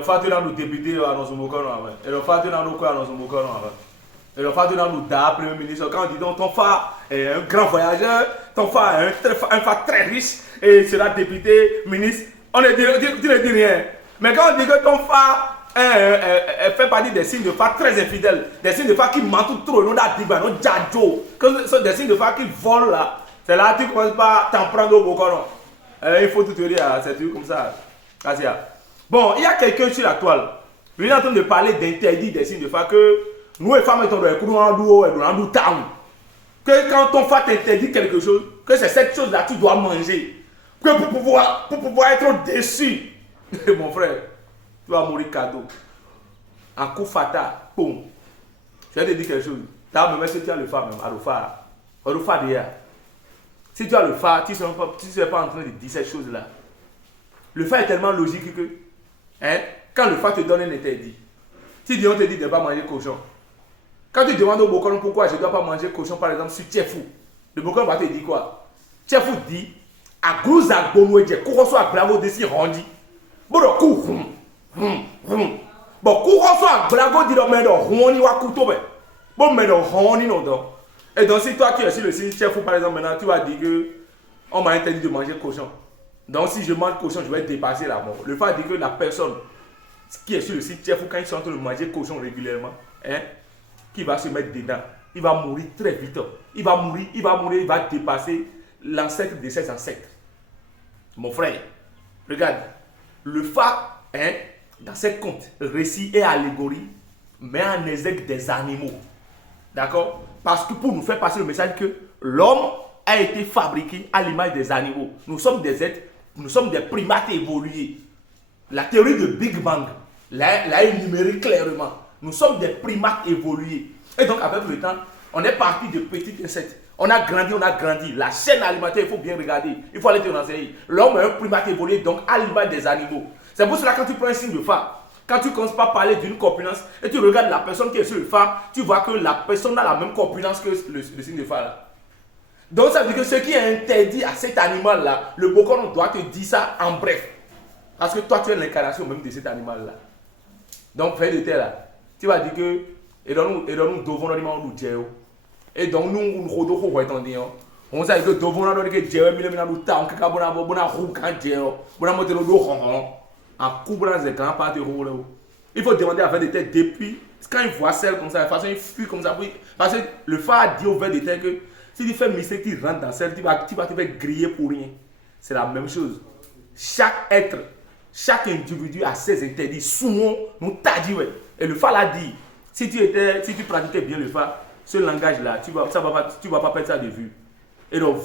le fait que nous députés dans son mot et le fait que nous quoi dans son mot et le fait que nous da premier ministre quand on dit donc ton frère est un grand voyageur, ton frère est un frère très riche et sera député, ministre, on ne dit rien. Mais quand on dit que ton frère fait partie des signes de phare très infidèles, des signes de phare qui mentent trop, non d'Adiba, non d'Adjo, des signes de phare qui volent là, c'est là que tu commences pas à t'en prendre au bocon. Il faut tout te dire, c'est tout comme ça. Bon, il y a quelqu'un sur la toile. Il est en train de parler d'interdit des signes de phare que nous les femmes sont dans le courant et dans le town. Que quand ton phare t'interdit quelque chose, que c'est cette chose-là que tu dois manger. Que pour pouvoir être déçu, mon frère, tu vas mourir cadeau. En coup fatal, boum. Je vais te dire quelque chose. T'as même si tu as le phare, même, à le phare derrière. Si tu as le phare, tu ne serais pas en train de dire ces choses-là. Le phare est tellement logique que, quand le phare te donne un interdit, on te dit de ne pas manger cochon. Quand tu demandes au Bokon pourquoi je ne dois pas manger cochon, par exemple, sur Tchefou, le Bokon va te dire quoi? Tchefou dit, à Gouza Bonouedje, Kouroso a bravo de si rendu. Bon, Kouroso a bravo de mais non, Roni wa Koutobe. Bon, mais non, Roni non. Et donc, si toi qui es sur le site Tchefou, par exemple, maintenant, tu vas dire que on m'a interdit de manger cochon. Donc, si je mange cochon, je vais dépasser la mort. Le fait dit que la personne qui est sur le site Tchefou, quand ils sont en train de manger cochon régulièrement, qui va se mettre dedans, il va mourir très vite. Il va mourir, il va dépasser l'ancêtre de ses ancêtres. Mon frère, regarde, le phare, dans ces contes, récits et allégories, met en exergue des animaux. D'accord? Parce que pour nous faire passer le message que l'homme a été fabriqué à l'image des animaux. Nous sommes des êtres, nous sommes des primates évolués. La théorie de Big Bang l'a énuméré clairement. Nous sommes des primates évolués. Et donc, avec le temps, on est parti de petits insectes. On a grandi. La chaîne alimentaire, il faut bien regarder. Il faut aller te renseigner. L'homme est un primate évolué, donc à l'image des animaux. C'est pour cela que quand tu prends un signe de phare, quand tu commences pas à parler d'une corpulence et tu regardes la personne qui est sur le phare, tu vois que la personne a la même corpulence que le signe de phare là. Donc, ça veut dire que ce qui est interdit à cet animal-là, le Bokon doit te dire ça en bref. Parce que toi, tu es l'incarnation même de cet animal-là. Donc, frère de terre là, tu vas dire que et donc nous devons nous dire et donc nous on sait que devons nous dire que Dieu nous ta on ka bona rouh kan Dieu bona moto do ron en couvrant les grands pas de rouh. Il faut demander à faire de terre depuis quand il voit celle comme ça de façon il fuit comme ça parce que le phare dit au ver de terre que si tu fais mystère tu rentres dans celle tu vas te faire griller pour rien. C'est la même chose. Chaque être, chaque individu a ses interdits. Souvent, nous t'a dit, ouais. Et le phare l'a dit. Si tu pratiquais bien le phare, ce langage-là, tu vas pas perdre ça de vue. Et donc,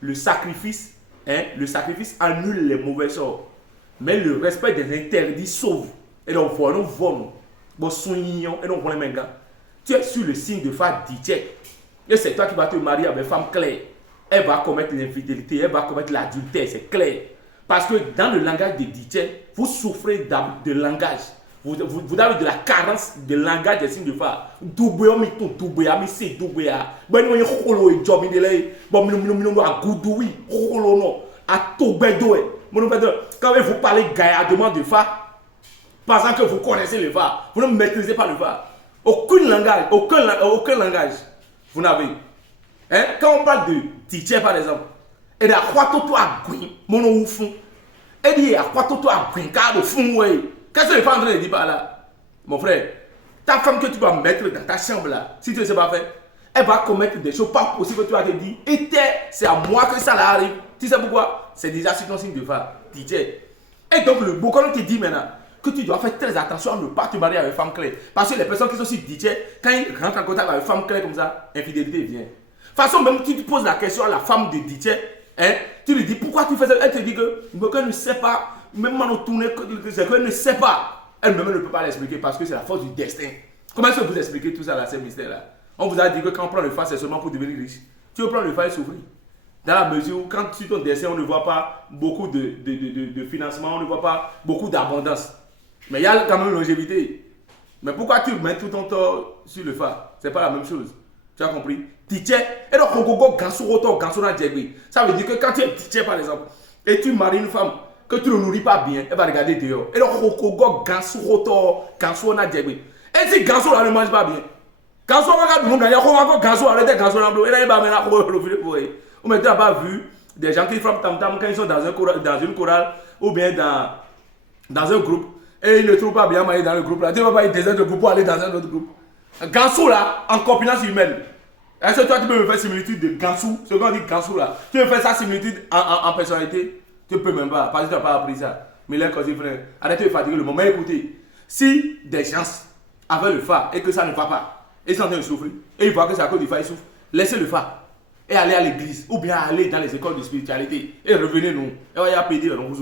le sacrifice annule les mauvais sorts. Mais le respect des interdits sauve. Et donc, tu es sur le signe de phare d'Itchek. Et c'est toi qui vas te marier avec une femme claire. Elle va commettre l'infidélité, elle va commettre l'adultère, c'est clair. Parce que dans le langage de Ditché, vous souffrez de langage. Vous avez de la carence de langage des signes de phare. Quand vous parlez gaillardement de phare, pensant que vous connaissez le phare, vous ne maîtrisez pas le phare. Aucun langage, vous n'avez. Quand on parle de Ditché par exemple, et de quoi tout a gagné, mon ouf, et dit à quoi tout a gagné, car au fond, oui. Qu'est-ce que les femmes de dire par là? Mon frère, ta femme que tu vas mettre dans ta chambre là, si tu ne sais pas faire, elle va commettre des choses pas possibles que tu vas te dire, et c'est à moi que ça arrive. Tu sais pourquoi? C'est déjà sur ton signe de phare, Ditché. Et donc le Bokon te dit maintenant que tu dois faire très attention à ne pas te marier avec une femme claire. Parce que les personnes qui sont sur Ditché, quand ils rentrent en contact avec une femme claire comme ça, infidélité vient. De toute façon, même si tu poses la question à la femme de Ditché, tu lui dis pourquoi tu fais ça, elle te dit que Bokon ne sait pas, même quand on tourne, c'est qu'elle ne sait pas. Elle-même ne peut pas l'expliquer parce que c'est la force du destin. Comment est-ce que vous expliquez tout ça là, ces mystères-là? On vous a dit que quand on prend le phare, c'est seulement pour devenir riche. Tu veux prendre le phare et souffrir. Dans la mesure où, quand sur ton destin, on ne voit pas beaucoup de financement, on ne voit pas beaucoup d'abondance. Mais il y a quand même une longévité. Mais pourquoi tu mets tout ton temps sur le phare? C'est pas la même chose. Tu as compris? Ditché, et donc, ça veut dire que quand tu es Ditché par exemple, et tu maries une femme, que tu ne nourris pas bien, elle va regarder dehors. Et le rokogo, ganso, roto, ganso, na djebé. Et si ganso là ne mange pas bien, ganso, on regarde le monde, il y a ganso, arrêtez ganso, et là, il va maintenant refiler pour eux. Ou maintenant, tu n'as pas vu des gens qui frappent tam-tam quand ils sont dans une chorale ou bien dans un groupe et ils ne trouvent pas bien aller dans le groupe là. Tu ne vas pas y désert de groupe pour aller dans un autre groupe. Ganso là, en copinage humaine. Est-ce que toi tu peux me faire similitude de Gansou? Ce qu'on dit Gansou là, tu veux faire sa similitude en personnalité? Tu ne peux même pas, parce que tu n'as pas appris ça. Mais là, quand frère, arrêtez de fatiguer le moment. Écoutez, si des gens avaient le phare et que ça ne va pas, ils sont en train de souffrir, et ils voient que c'est à cause du phare, ils souffrent, laissez le phare et allez à l'église, ou bien aller dans les écoles de spiritualité, et revenez nous, et on va y appeler dans nos